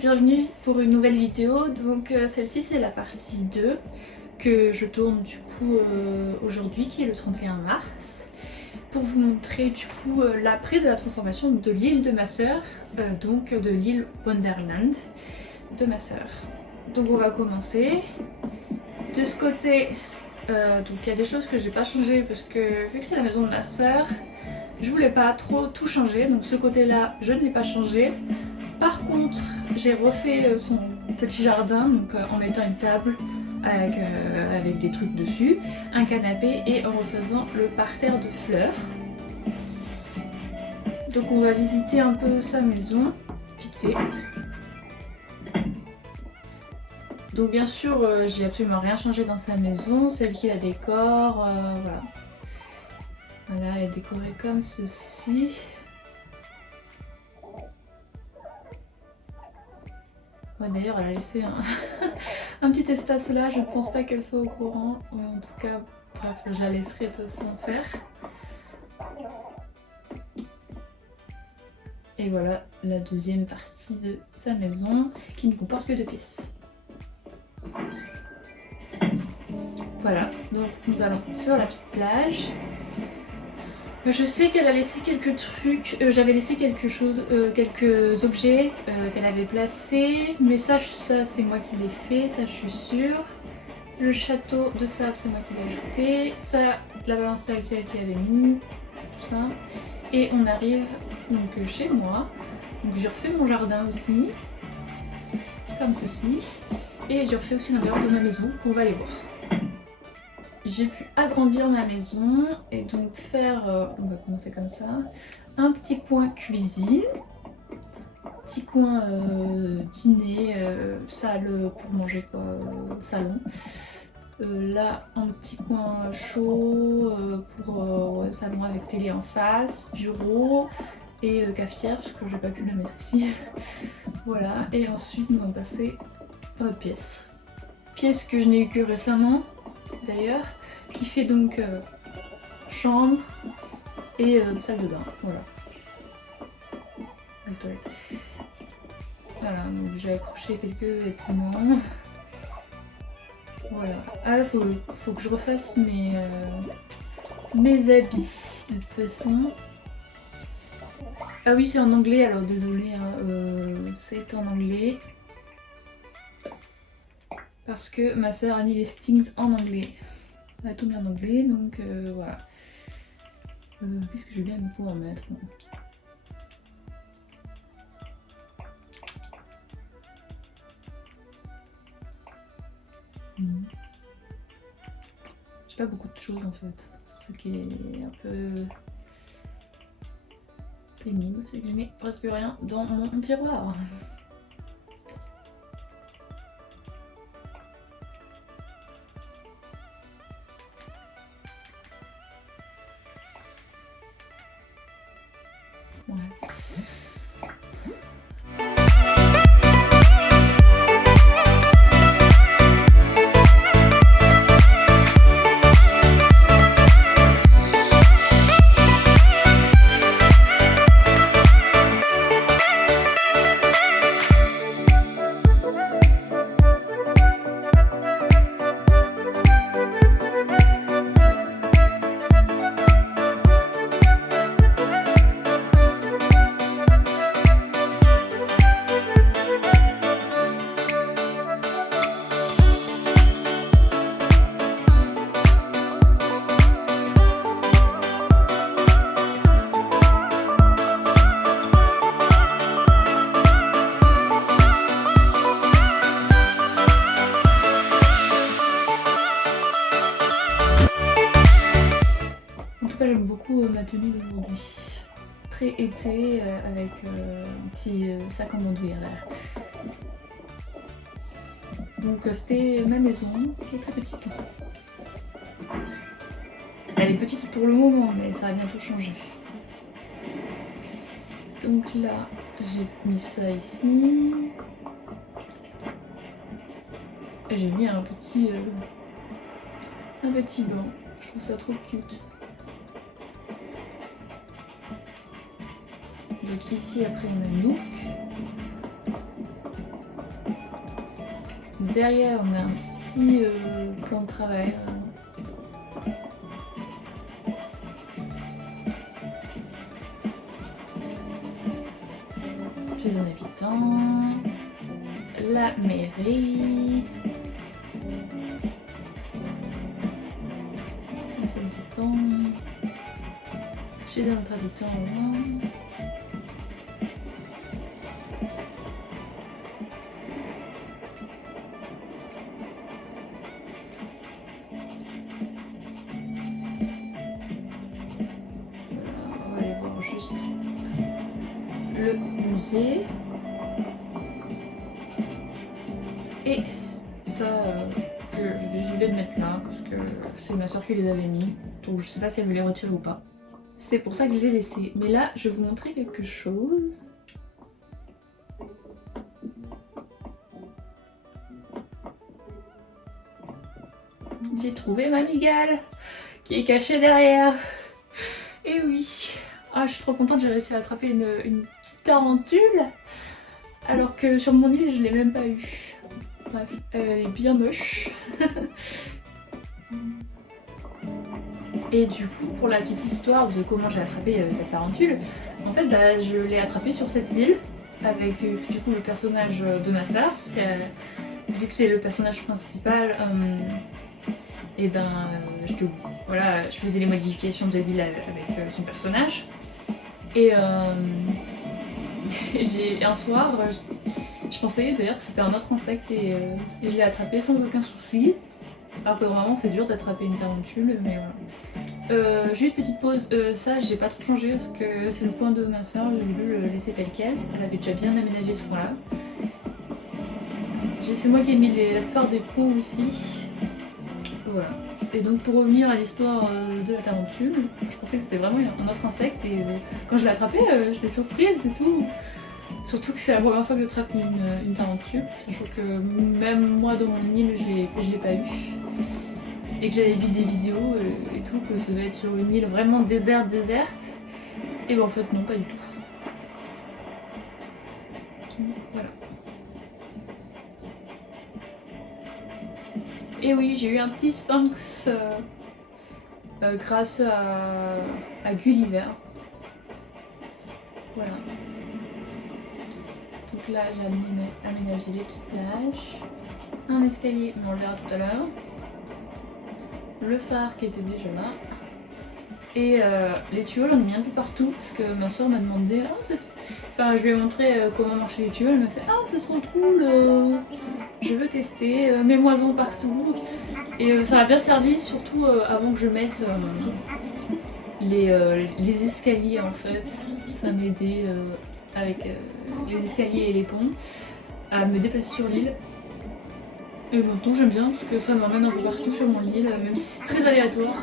Bienvenue pour une nouvelle vidéo. Donc celle-ci c'est la partie 2 que je tourne du coup aujourd'hui, qui est le 31 mars, pour vous montrer du coup l'après de la transformation de l'île de ma sœur, donc de l'île Wonderland de ma sœur. Donc on va commencer de ce côté. Donc il y a des choses que j'ai pas changé parce que vu que c'est la maison de ma sœur, je voulais pas trop tout changer, donc ce côté là je ne l'ai pas changé. Par contre, j'ai refait son petit jardin, donc en mettant une table avec des trucs dessus, un canapé et en refaisant le parterre de fleurs. Donc on va visiter un peu sa maison, vite fait. Donc bien sûr, j'ai absolument rien changé dans sa maison, c'est elle qui la décore, voilà. Voilà, elle est décorée comme ceci. Ouais, d'ailleurs, elle a laissé un petit espace là, je ne pense pas qu'elle soit au courant. En tout cas, bref, je la laisserai de toute façon faire. Et voilà la deuxième partie de sa maison qui ne comporte que 2 pièces. Voilà, donc nous allons sur la petite plage. Je sais qu'elle a laissé quelques trucs, j'avais laissé quelques objets qu'elle avait placés, mais ça c'est moi qui l'ai fait, ça je suis sûre. Le château de sable c'est moi qui l'ai ajouté, ça la balancelle c'est elle qui avait mis, tout ça. Et on arrive donc chez moi, donc j'ai refait mon jardin aussi, comme ceci, et j'ai refait aussi l'intérieur de ma maison qu'on va aller voir. J'ai pu agrandir ma maison et donc faire, on va commencer comme ça, un petit coin cuisine, petit coin dîner, salle pour manger quoi, salon. Là un petit coin chaud pour ouais, salon avec télé en face, bureau et cafetière parce que j'ai pas pu la mettre ici. Voilà, et ensuite nous allons passer dans notre pièce. Pièce que je n'ai eu que récemment d'ailleurs, qui fait donc chambre et salle de bain, voilà. La toilette. Voilà, donc j'ai accroché quelques vêtements. Voilà. Ah, faut que je refasse mes habits de toute façon. Ah oui, c'est en anglais, alors désolé, hein, c'est en anglais. Parce que ma soeur a mis les stings en anglais. Elle a tout mis en anglais, donc voilà. Qu'est-ce que je vais bien pouvoir mettre bon. J'ai pas beaucoup de choses en fait. Ce qui est un peu pénible, c'est que je n'ai presque rien dans mon tiroir. Ouais. J'aime beaucoup ma tenue d'aujourd'hui. Très été avec un petit sac en bandoulière derrière. Donc c'était ma maison qui est très petite. Elle est petite pour le moment mais ça va bientôt changer. Donc là j'ai mis ça ici. Et j'ai mis un petit banc. Je trouve ça trop cute. Donc ici après on a Nook. Derrière on a un petit plan de travail. Chez un habitant. La mairie. Les habitants. Chez un autre habitant au loin. On va aller voir juste le musée. Et ça, je vais oublier de mettre là parce que c'est ma soeur qui les avait mis. Donc je sais pas si elle veut les retirer ou pas. C'est pour ça que je les ai laissés. Mais là, je vais vous montrer quelque chose. J'ai trouvé ma migale qui est cachée derrière. Et oui. Ah, je suis trop contente, j'ai réussi à attraper une petite tarentule. Alors que sur mon île, je l'ai même pas eu. Bref, elle est bien moche. Et du coup, pour la petite histoire de comment j'ai attrapé cette tarentule, en fait, bah, je l'ai attrapée sur cette île avec du coup le personnage de ma soeur, parce que vu que c'est le personnage principal, et ben voilà, je faisais les modifications de l'île avec son personnage. Et j'ai un soir, je pensais d'ailleurs que c'était un autre insecte et je l'ai attrapé sans aucun souci. Alors que vraiment c'est dur d'attraper une tarentule, mais voilà. Juste petite pause, ça j'ai pas trop changé parce que c'est le coin de ma soeur, j'ai voulu le laisser tel quel. Elle avait déjà bien aménagé ce coin là. C'est moi qui ai mis la plupart des pots aussi. Voilà. Et donc pour revenir à l'histoire de la tarentule, je pensais que c'était vraiment un autre insecte et quand je l'ai attrapé, j'étais surprise et tout. Surtout que c'est la première fois que j'attrape une tarentule, sachant que même moi dans mon île je l'ai pas eu. Et que j'avais vu des vidéos et tout, que ça devait être sur une île vraiment déserte. Et ben en fait non, pas du tout. Voilà. Et oui, j'ai eu un petit sphinx grâce à Gulliver. Voilà. Donc là, j'ai aménagé les petites plages. Un escalier, on le verra tout à l'heure. Le phare qui était déjà là. Et les tuyaux, j'en ai mis un peu partout parce que ma soeur m'a demandé enfin, je lui ai montré comment marchaient les tuyaux. Elle m'a fait ah, ça serait cool, je veux tester, mets-moi-en partout. Et ça m'a bien servi, surtout avant que je mette les escaliers en fait. Ça m'a aidé avec les escaliers et les ponts à me déplacer sur l'île. Et maintenant j'aime bien parce que ça m'emmène un peu partout sur mon île, même si c'est très aléatoire.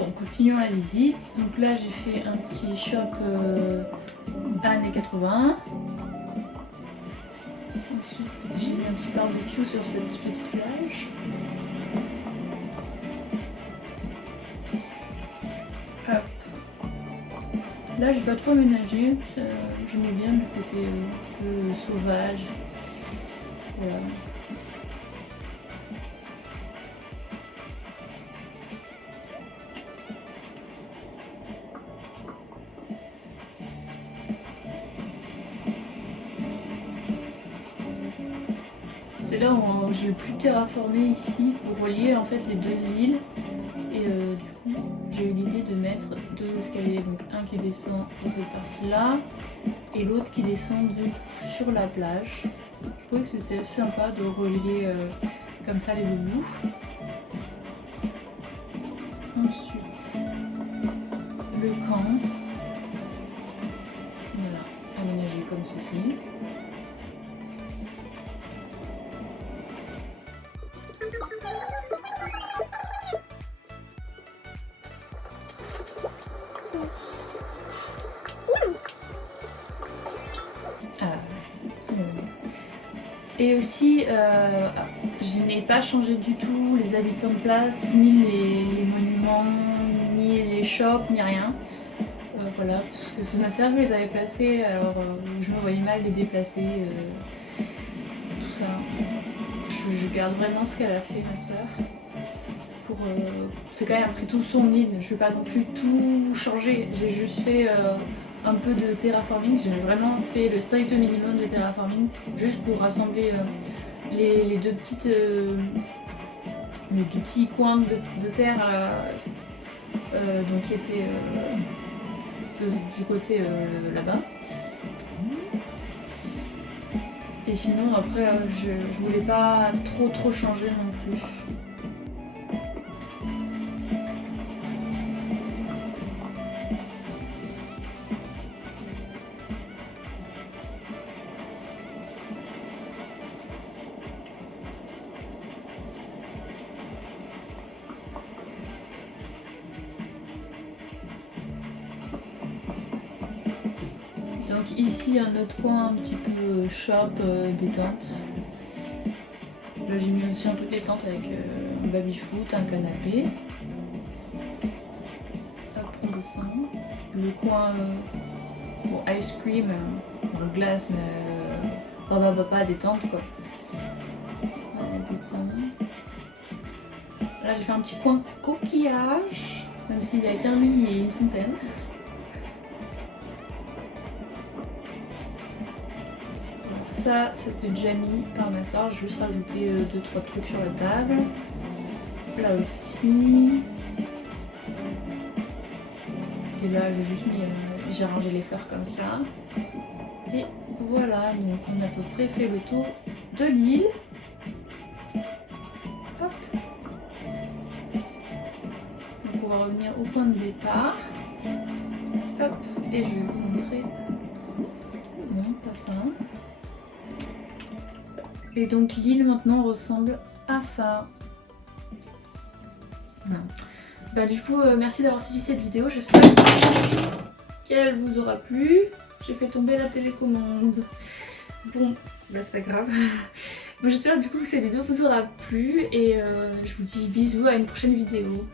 Bon, continuons la visite. Donc là j'ai fait un petit shop années 80. Ensuite j'ai mis un petit barbecue sur cette petite plage. Hop. Là j'ai pas trop aménagé, j'aimais bien le côté un peu sauvage. Voilà. C'est là où j'ai plus terraformé ici pour relier en fait les deux îles. Et du coup j'ai eu l'idée de mettre deux escaliers, donc un qui descend dans cette partie là et l'autre qui descend sur la plage. Je trouvais que c'était sympa de relier comme ça les deux bouts. Ensuite le camp, voilà, aménagé comme ceci. Et aussi, je n'ai pas changé du tout les habitants de place, ni les monuments, ni les shops, ni rien. Voilà, parce que c'est ma sœur qui les avait placés, alors je me voyais mal les déplacer, tout ça. Je garde vraiment ce qu'elle a fait, ma sœur. C'est quand même pris tout son île, je ne vais pas non plus tout changer, j'ai juste fait un peu de terraforming, j'ai vraiment fait le strict minimum de terraforming juste pour rassembler les deux petits coins de terre donc qui étaient du côté là-bas. Et sinon après je voulais pas trop changer non plus. Donc ici un autre coin un petit peu shop, détente. Là j'ai mis aussi un peu de détente avec un baby-foot, un canapé. Hop, on descend. Le coin bon, ice cream, glace mais pas détente quoi. Voilà, détente. Là j'ai fait un petit coin coquillage, même s'il n'y a qu'un lit et une fontaine. Ça, c'était déjà mis par ma soeur, j'ai juste rajouté 2-3 trucs sur la table. Là aussi. Et là, j'ai juste mis, j'ai rangé les fleurs comme ça. Et voilà, donc on a à peu près fait le tour de l'île. Hop. Donc on va revenir au point de départ. Hop, et je vais vous montrer. Non, pas ça. Et donc l'île maintenant ressemble à ça. Voilà. Bah du coup merci d'avoir suivi cette vidéo, j'espère qu'elle vous aura plu. J'ai fait tomber la télécommande. Bon, bah c'est pas grave. Bon, j'espère du coup que cette vidéo vous aura plu et je vous dis bisous à une prochaine vidéo.